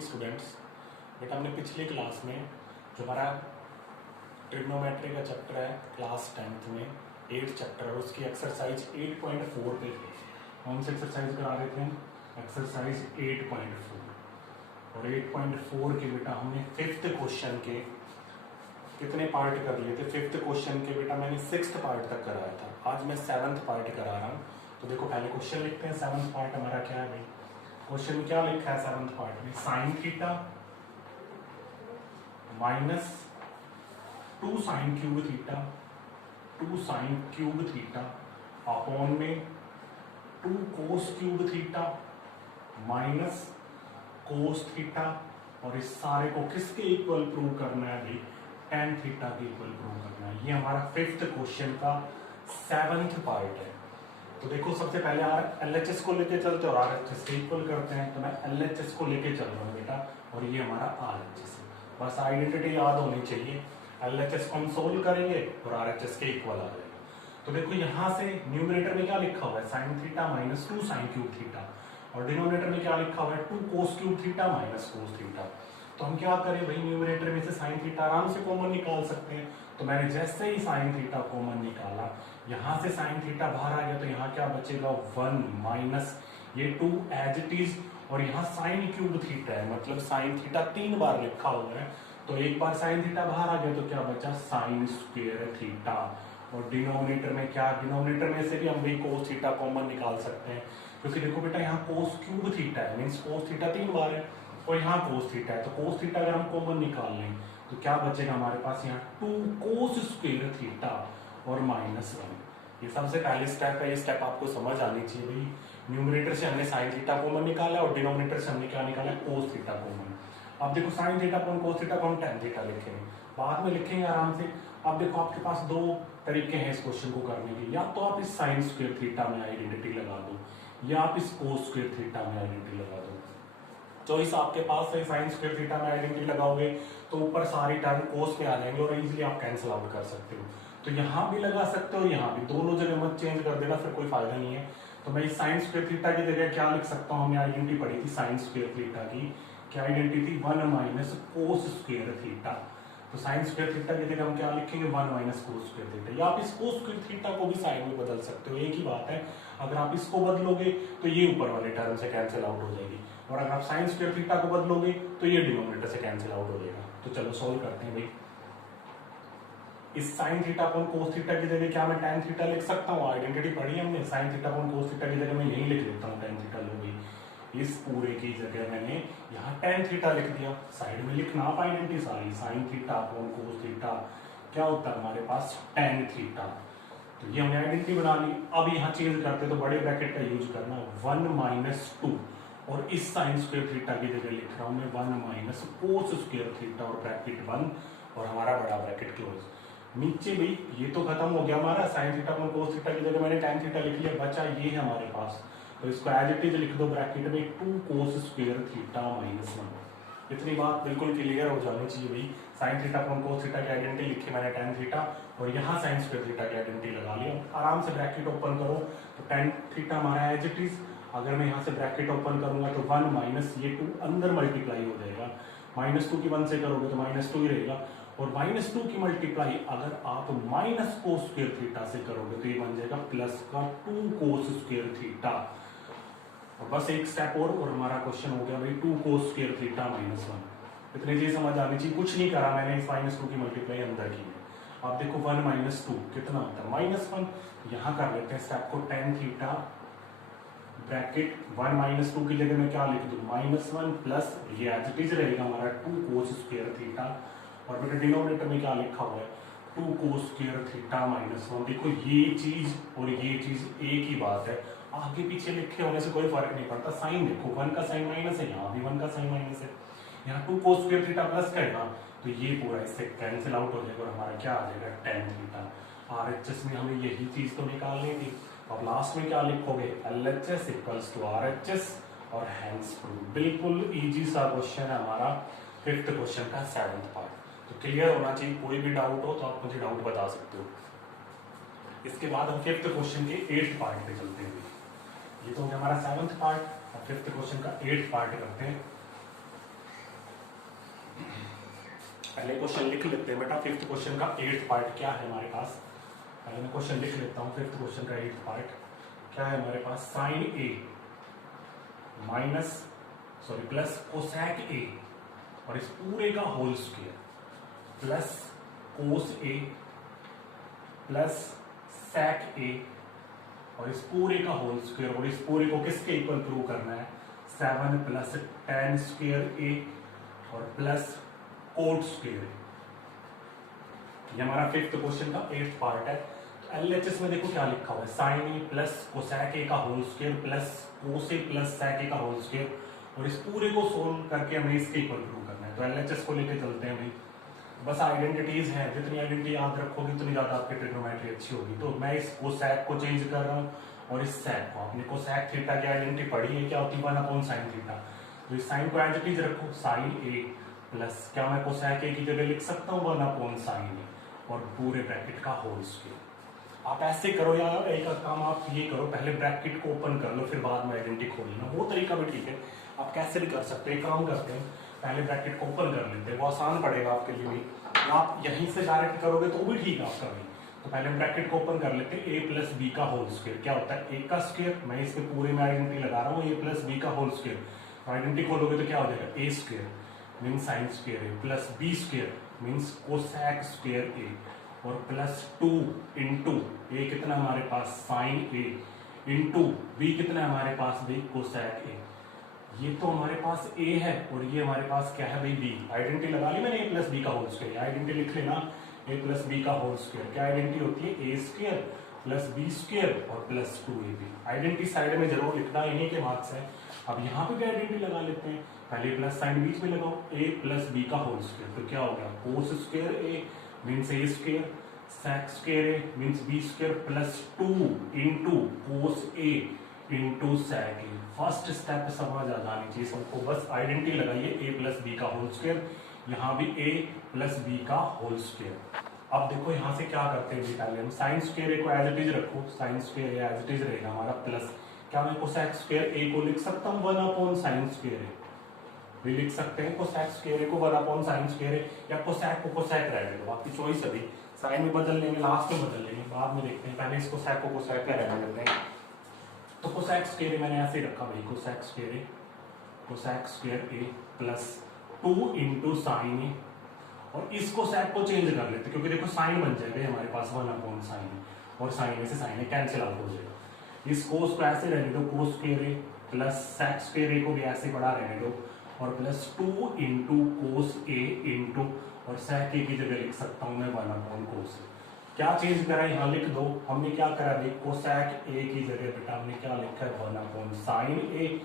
Evening students. बेटा हमने पिछली क्लास में जो हमारा ट्रिग्नोमेट्री का चैप्टर है क्लास 10th में 8th चैप्टर है उसकी एक्सरसाइज 8.4 पे थे। कौन सी एक्सरसाइज करा रहे थे? एक्सरसाइज 8.4 और 8.4 के बेटा हमने 5th क्वेश्चन के कितने पार्ट कर लिए थे? 5th क्वेश्चन के बेटा मैंने 6th पार्ट तक कराया था। आज मैं 7th पार्ट करा रहा हूँ। तो देखो पहले क्वेश्चन लिखते हैं। 7th पार्ट हमारा क्या है भाई? क्वेश्चन में क्या लिखा है 7th पार्ट में? Sine theta minus 2 sine cube theta 2 sine cube theta upon में 2 cos cube theta minus cos theta, और इस सारे को किसके इक्वल प्रूव करना है भाई? tan थीटा के इक्वल प्रूव करना है। ये हमारा 5th क्वेश्चन का 7th पार्ट है। तो देखो सबसे पहले LHS को लेके चलते हैं और RHS के इक्वल करते हैं। तो मैं LHS को लेके चल रहा हूँ बेटा और ये हमारा RHS है। बस आइडेंटिटी याद होनी चाहिए। LHS को हम सोल्व करेंगे और RHS के इक्वल आ जाएगा। तो देखो यहाँ से न्यूमरेटर में क्या लिखा हुआ है? Sine theta minus 2 sine cube theta, और डिनोमिनेटर में क्या लिखा हुआ है? 2 cos cube theta minus cos theta. तो हम क्या करें भाई? न्यूमरेटर में से साइन थीटा आराम से कॉमन निकाल सकते हैं। तो मैंने जैसे ही साइन थीटा कॉमन निकाला, यहाँ से साइन थीटा बाहर आ गया, तो यहाँ क्या बचेगा? 1 माइनस ये 2 एज इट इज, और यहाँ साइन क्यूब थीटा है, मतलब साइन थीटा 3 बार लिखा हुआ है। तो एक बार साइन थीटा बाहर आ गया तो क्या बचा? Sine square theta. और डिनोमिनेटर में क्या? डिनोमिनेटर में से भी हम भी कोस थीटा कॉमन निकाल सकते हैं, क्योंकि देखो बेटा यहाँ कोस क्यूब थीटा है, मीन्स कोस थीटा 3 बार है, और यहाँ कोस थीटा है। तो कोस थीटा अगर हम कॉमन निकाल लें तो क्या बचेगा हमारे पास? यहाँ 2 कोस स्क्वायर थीटा और माइनस 1। ये सबसे पहले स्टेप है, ये स्टेप आपको समझ आनी चाहिए भाई। न्यूमरेटर से हमने साइन थीटा कॉमन निकाला और डिनोमिनेटर से हमने क्या निकाला? Cos theta common. अब देखो sine theta common cos theta common tan theta लिखेंगे, बाद में लिखेंगे आराम से। अब देखो आपके पास दो तरीके हैं इस क्वेश्चन को करने के। या तो आप इस साइन स्क्वायर थीटा में आइडेंटिटी लगा दो, या आप इस कोस स्क्वायर थीटा में आइडेंटिटी लगा दो। चॉइस आपके पास है। साइन स्क्वायर थीटा में आइडेंटिटी लगाओगे तो ऊपर सारी टर्म कोस में आ जाएंगे और इजीली आप कैंसिल आउट कर सकते हो। तो यहाँ भी लगा सकते हो, यहाँ भी, दोनों जगह मत चेंज कर देना, फिर कोई फायदा नहीं है। तो मैं साइन स्क्वायर थीटा की जगह क्या लिख सकता हूँ? हमने आइडेंटिटी पढ़ी थी साइन स्क्वायर थीटा की, क्या आइडेंटिटी थी? 1 माइनस कोस स्क्वायर थीटा। तो साइन स्क्वायर थीटा की जगह हम क्या लिखेंगे? 1 माइनस कोस स्क्वायर थीटा। या आप इस कोस स्क्वायर थीटा को भी साइन में बदल सकते हो, एक ही बात है। अगर आप इसको बदलोगे तो ये ऊपर वाले टर्म से कैंसिल आउट हो जाएगी, और अगर आप साइन स्क्वायर थीटा को बदलोगे तो ये डिनोमिनेटर से कैंसिल आउट हो जाएगा। तो चलो सॉल्व करते हैं भाई। इस sine theta upon cos theta की जगह क्या मैं tan थीटा लिख सकता हूँ? आइडेंटिटी पढ़ी हमने, sine theta upon cos theta की जगह मैं यही लिख देता हूँ tan थीटा लोगे। इस पूरे की जगह मैंने यहाँ tan थीटा लिख दिया। साइड में लिखना आप आइडेंटिटी सारी, sine theta upon cos theta क्या होता है हमारे पास? tan theta. तो ये हमने आइडेंटिटी बना ली। अब यहाँ चेंज करते तो बड़े ब्रैकेट का यूज करना, 1 माइनस 2, और इस साइन स्क्वायर थीटा की जगह लिख रहा हूँ मैं 1 माइनस कोस स्क्वायर थीटा, और ब्रैकेट बंद और हमारा बड़ा ब्रैकेट क्लोज। नीचे भी ये तो खत्म हो गया हमारा, साइन थीटा और कोस थीटा की जगह मैंने tan थीटा लिख लिया, बचा ये है हमारे पास। तो इसको एज इट इज लिख दो ब्रैकेट में 2 कोस स्क्वायर थीटा माइनस 1। इतनी बात बिल्कुल क्लियर हो जानी चाहिए भाई। साइन थीटा और कोस थीटा की आइडेंटिटी लिखी मैंने tan थीटा, और यहाँ साइन स्क्वायर थीटा की आइडेंटिटी लगा लिया। आराम से ब्रैकेट ओपन करो तो tan थीटा हमारा एज इट इज। अगर मैं यहाँ से ब्रैकेट ओपन करूंगा तो 1 माइनस ये 2 अंदर मल्टीप्लाई हो जाएगा, -2 की 1 से करोगे तो -2 ही रहेगा, और -2 की मल्टीप्लाई अगर आप माइनस कोस स्क्वायर थीटा से करोगे तो ये बन जाएगा प्लस का 2 कोस स्क्वायर थीटा। और बस एक स्टेप और हमारा क्वेश्चन हो गया भाई 2 कोस स्क्वायर थीटा माइनस 1। इतनी चीज समझ आनी चाहिए। कुछ नहीं करा मैंने, इस -2 की मल्टीप्लाई अंदर की है। आप देखो 1 माइनस 2 कितना होता है? -1। यहाँ कर लेते हैं स्टेप को, tan थीटा ब्रैकेट 1 माइनस 2 की जगह में क्या लिख दूं? -1 प्लस ये एज इट इज रहेगा हमारा 2 कोस स्क्वायर थीटा, और बेटा डिनोमिनेटर में क्या लिखा हुआ है? 2 कोस स्क्वायर थीटा माइनस 1। देखो ये चीज और ये चीज एक ही बात है, आगे पीछे लिखे होने से कोई फर्क नहीं पड़ता। साइन देखो 1 का साइन माइनस है, यहाँ भी 1 का साइन माइनस है, यहाँ 2 कोस स्क्वायर थीटा प्लस का है ना, तो ये पूरा इससे कैंसिल आउट हो जाएगा और हमारा क्या आ जाएगा? tan theta. RHS में हमें यही चीज तो निकालनी थी। अब लास्ट में क्या लिखोगे? LHS इक्वल्स टू RHS और हैंस प्रूव। बिल्कुल इजी सा क्वेश्चन है हमारा 5th क्वेश्चन का 7th पार्ट। तो क्लियर होना चाहिए। कोई भी डाउट हो तो आप मुझे डाउट बता सकते हो। इसके बाद हम 5th क्वेश्चन के 8th पार्ट पे चलते हैं। ये तो हमारा 7th पार्ट, और 5th क्वेश्चन का 8th पार्ट करते हैं। पहले क्वेश्चन लिख लेते हैं बेटा, फिफ्थ क्वेश्चन का 8th पार्ट क्या है हमारे पास। पहले मैं क्वेश्चन लिख लेता हूँ, फिफ्थ क्वेश्चन का 8th पार्ट क्या है हमारे पास। Sine a minus plus cosec a और इस पूरे का whole square plus cos A plus sec a और इस पूरे का होल स्क्वायर, और इस पूरे को किसके इक्वल प्रूव करना है, 7 प्लस tan स्क्वायर ए और प्लस कोट स्क्वायर। ये हमारा फिफ्थ क्वेश्चन का 8th पार्ट है। तो एलएचएस में देखो क्या लिखा हुआ है, sine A plus cosec A का whole square plus cos A plus sec A का होल स्क्वायर, और इस पूरे को सोल्व करके हमें इसके इक्वल प्रूव करना है। तो एलएचएस को लेके चलते हैं भाई। बस आइडेंटिटीज हैं, जितनी आइडेंटिटी याद रखोगे उतनी ज्यादा आपकी ट्रिग्नोमेट्री अच्छी होगी। तो मैं इस कोसेक को चेंज कर रहा हूँ और इस सेक को, आपने कोसेक थीटा की आइडेंटिटी पढ़ी है, क्या होती है 1/sin थीटा। तो इस साइन को एज इट इज रखो, साइन ए प्लस क्या मैं कोसेक ए की जगह लिख सकता हूँ 1/sin ए और पूरे ब्रैकेट का होल स्क्वायर। आप ऐसे करो या एक काम आप ये करो, पहले ब्रैकेट को ओपन कर लो फिर बाद में आइडेंटिटी खोल लेना, वो तरीका भी ठीक है, आप कैसे भी कर सकते हैं। काम करते हैं, पहले ब्रैकेट को ओपन कर लेते हैं, वो आसान पड़ेगा आपके लिए भी। आप यहीं से डायरेक्ट करोगे तो भी ठीक है आपका भी। तो पहले हम ब्रैकेट को ओपन कर लेते हैं, a प्लस बी का होल स्क्वायर क्या होता है, a का स्क्वायर, मैं इसके पूरे में आइडेंटिटी लगा रहा हूँ, a प्लस बी का होल स्क्वायर। आइडेंटिटी खोलोगे तो क्या हो जाएगा, a square means sine square a plus B square means cosec square a और प्लस 2 इंटू ए कितना हमारे पास साइन ए इंटू बी कितना हमारे पास भाई कोसेक ए। ये तो हमारे पास a है और ये हमारे पास क्या है भाई b। आइडेंटिटी लगा ली मैंने a प्लस बी का होल स्क्वायर, आइडेंटिटी लिख लेना a प्लस बी का होल स्क्वायर, क्या आइडेंटिटी होती है a square plus B square और प्लस 2ab। आइडेंटिटी साइड में जरूर लिखना, इन्हीं के मार्क्स है। अब यहाँ पे भी आइडेंटिटी लगा लेते हैं, पहले प्लस साइन बीच में लगाओ, a प्लस बी का होल स्क्वायर, तो क्या हो गया cos square A means a square, sec square A means B square plus 2 into cos A into sec A. First step समझ आ जानी चाहिए सबको, बस आइडेंटिटी लगाइए a प्लस बी का होल स्क्वायर, यहाँ भी a प्लस बी का होल स्क्वायर। अब देखो यहाँ से क्या करते हैं पहले हम साइन स्क्वायर ए को एज इट इज रखो, sine square as it is रहेगा हमारा प्लस क्या मैं कोसेक स्क्वायर ए को लिख सकता हूँ 1/sin स्क्वायर ए, भी लिख सकते हैं कोसेक स्क्वायर ए को 1/sin स्क्वायर ए, या कोसेक को कोसेक रहने दो, आपकी चॉइस अभी। साइन में बदल लेंगे, लास्ट में बदल लेंगे, बाद में देखते हैं, पहले इसको सेक को कोसेक का रहने देते हैं। तो कोसेक स्क्वायर ए मैंने ऐसे रखा भाई, cosec square a plus 2 into sine ए, और इसको सेक को चेंज कर लेते क्योंकि देखो साइन बन जाएगा हमारे पास 1/sin ए और साइन ए से साइन ए कैंसिल आउट हो जाएगा। इस कोस को ऐसे रहने दो, कोस square a plus sec square A को भी ऐसे बड़ा रहने दो और plus 2 into cos A into और सेक ए की जगह लिख सकता हूँ मैं 1/cos ए। क्या चेंज करा है यहाँ लिख दो, हमने क्या करा भाई कोसेक ए की जगह बेटा हमने क्या लिखा है 1/sin ए,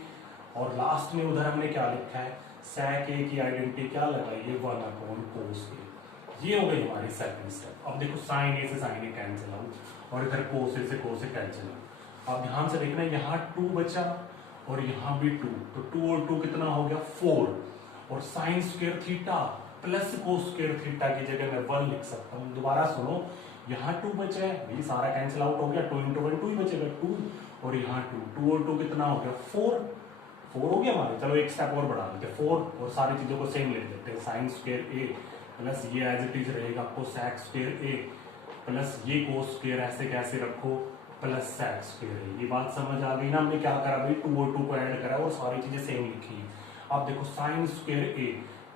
और लास्ट में उधर हमने क्या लिखा है सेक ए की आइडेंटिटी क्या लगाई है 1/cos ए। ये हो गई हमारी सेकंड स्टेप। अब देखो साइन ए से साइन ए कैंसिल आउट और इधर कोस ए से कोस ए कैंसिल आउट। अब ध्यान से देखना यहाँ 2 बचा और यहाँ भी 2, तो 2 और 2 कितना हो गया 4, और sine square theta plus cos square theta की जगह मैं 1 लिख सकता हूँ। दोबारा सुनो, यहाँ 2 बचा है भाई, सारा कैंसिल आउट हो गया, 2 इंटू 1 2 ही बचेगा 2, और यहाँ 2 और 2 कितना हो गया 4 हो गया हमारे। चलो एक स्टेप और बढ़ा देते 4 और सारी चीजों को सेम लिख देते हैं, साइन स्क्वायर ए प्लस ये एज इट इज रहेगा कोसेक स्क्वायर ए प्लस ये कोस स्क्वायर ऐसे कैसे रखो प्लस सेक स्क्वायर है। ये बात समझ आ गई ना, हमने क्या करा भाई 2 और 2 को ऐड करा और सारी चीजें सेम लिखी है। अब देखो sign square a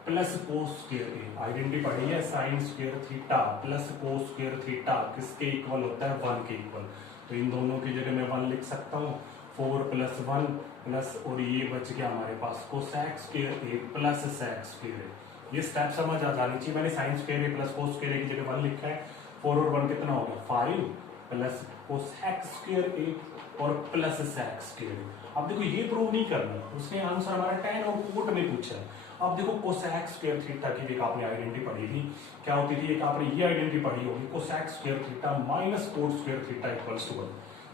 plus cos square A, identity पढ़ी है sine square theta plus cos square theta किसके इक्वल होता है 1 के इक्वल, तो इन दोनों की जगह मैं 1 लिख सकता हूँ। 4 + 1 प्लस और ये बच गया हमारे पास cosec square a plus sec square ए। ये स्टेप समझ आ जानी चाहिए। मैंने sign square a plus cos square ए की जगह 1 लिखा है, 4 और 1 कितना हो गया 5 प्लस कोसेक स्क्वायर ए और प्लस सेक स्क्वायर ए। अब देखो ये प्रूव नहीं करना, उसने आंसर हमारा tan और कोट में पूछा है। अब देखो कोसेक स्क्वायर थीटा की एक आपने आइडेंटिटी पढ़ी थी, क्या होती थी, एक आपने ये आइडेंटिटी पढ़ी होगी cosec square theta minus cot square theta equals to 1।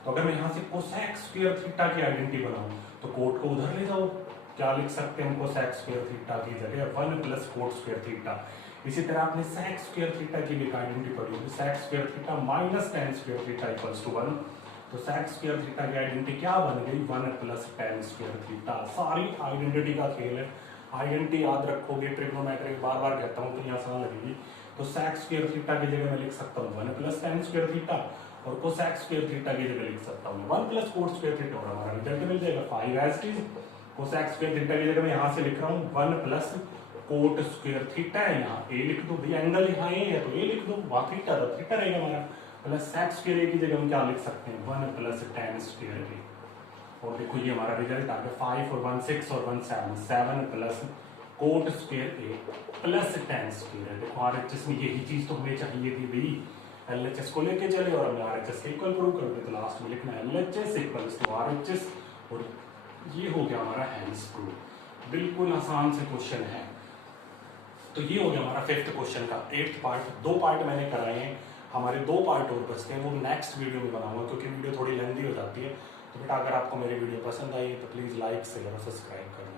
तो अगर मैं यहाँ से कोसेक स्क्वायर थीटा की आइडेंटिटी बनाऊं तो कोट को उधर ले जाओ, क्या लिख सकते हैं हम कोसेक स्क्वायर थीटा की जगह 1 प्लस कोट स्क्वायर थीटा। इसी तरह आपने सेक स्क्वायर थीटा की भी आइडेंटिटी पढ़ी होगी, sec square theta minus tan square theta equals to 1। तो सेक स्क्वायर थीटा की आइडेंटिटी क्या बन गई 1 प्लस tan स्क्वायर थीटा। सारी आइडेंटिटी का खेल है, आइडेंटिटी याद रखोगे, ट्रिग्नोमेट्री बार बार कहता हूँ तो ये आसान लगेगी। तो sec स्क्वायर थीटा की जगह मैं लिख सकता हूँ 1 प्लस tan स्क्वायर थीटा, और cosec स्क्वायर थीटा की जगह लिख सकता हूँ 1 प्लस cot स्क्वायर थीटा, और हमारा रिजल्ट मिल जाएगा 5 as it is. cosec square theta की जगह मैं यहाँ से लिख रहा हूँ 1 प्लस कोट स्क्वायर थीटा है, यहाँ ए लिख दो भाई, एंगल यहाँ ए है तो ए लिख दो, वहाँ थीटा तो थीटा रहेगा हमारा, प्लस sec स्क्वायर ए की जगह हम क्या लिख सकते हैं 1 प्लस tan स्क्वायर ए। और देखो ये हमारा रिजल्ट आ गया 5 और 1 6 और 1 7, 7 plus coat square a plus tan square है। देखो RHS में यही चीज तो हमें चाहिए थी भाई, LHS को लेके चले और हमने RHS के इक्वल प्रूव कर दिया, तो लास्ट में लिखना है LHS इक्वल्स टू RHS, और ये हो गया हमारा हेंस प्रूफ। बिल्कुल आसान से क्वेश्चन है। तो ये हो गया हमारा 5th क्वेश्चन का 8th पार्ट। 2 पार्ट मैंने कराए हैं, हमारे 2 पार्ट और बचते हैं, वो नेक्स्ट वीडियो में बनाऊंगा क्योंकि वीडियो थोड़ी लेंथी हो जाती है। तो बेटा अगर आपको मेरी वीडियो पसंद आई तो प्लीज़ लाइक शेयर और सब्सक्राइब करना।